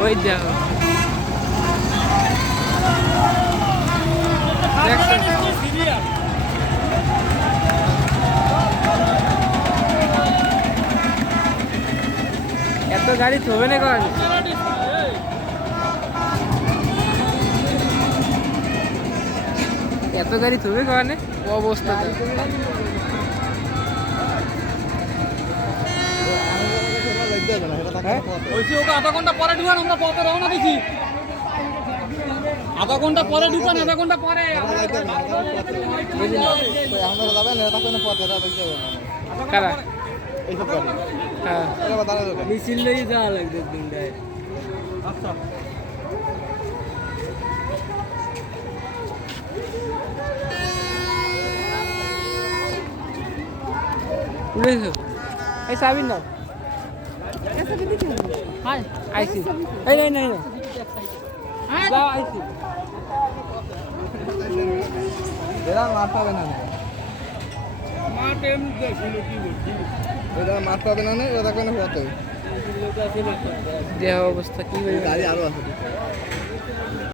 ওই দেখো এত গাড়ি থবে না কখন এত গাড়ি থবে কখন অবস্থা আধা ঘন্টা পরে ঢুকান আমরা পথে রওনা দিছি আধা ঘন্টা পরে ঢুকান আধা ঘন্টা পরে কারা মিছিল লই যাওয়া লাগবে দিনটায় আচ্ছা উড়েছো এই সাবিন না হাই আইসি এই নাই নাই যাও আইসি এরা মার পাবে না মাঠ এমনি দেখছিল কি বলছি এরা মার পাবে না এরা কেন হতে দেহ অবস্থা কি হয়ে গাড়ি আরো আছে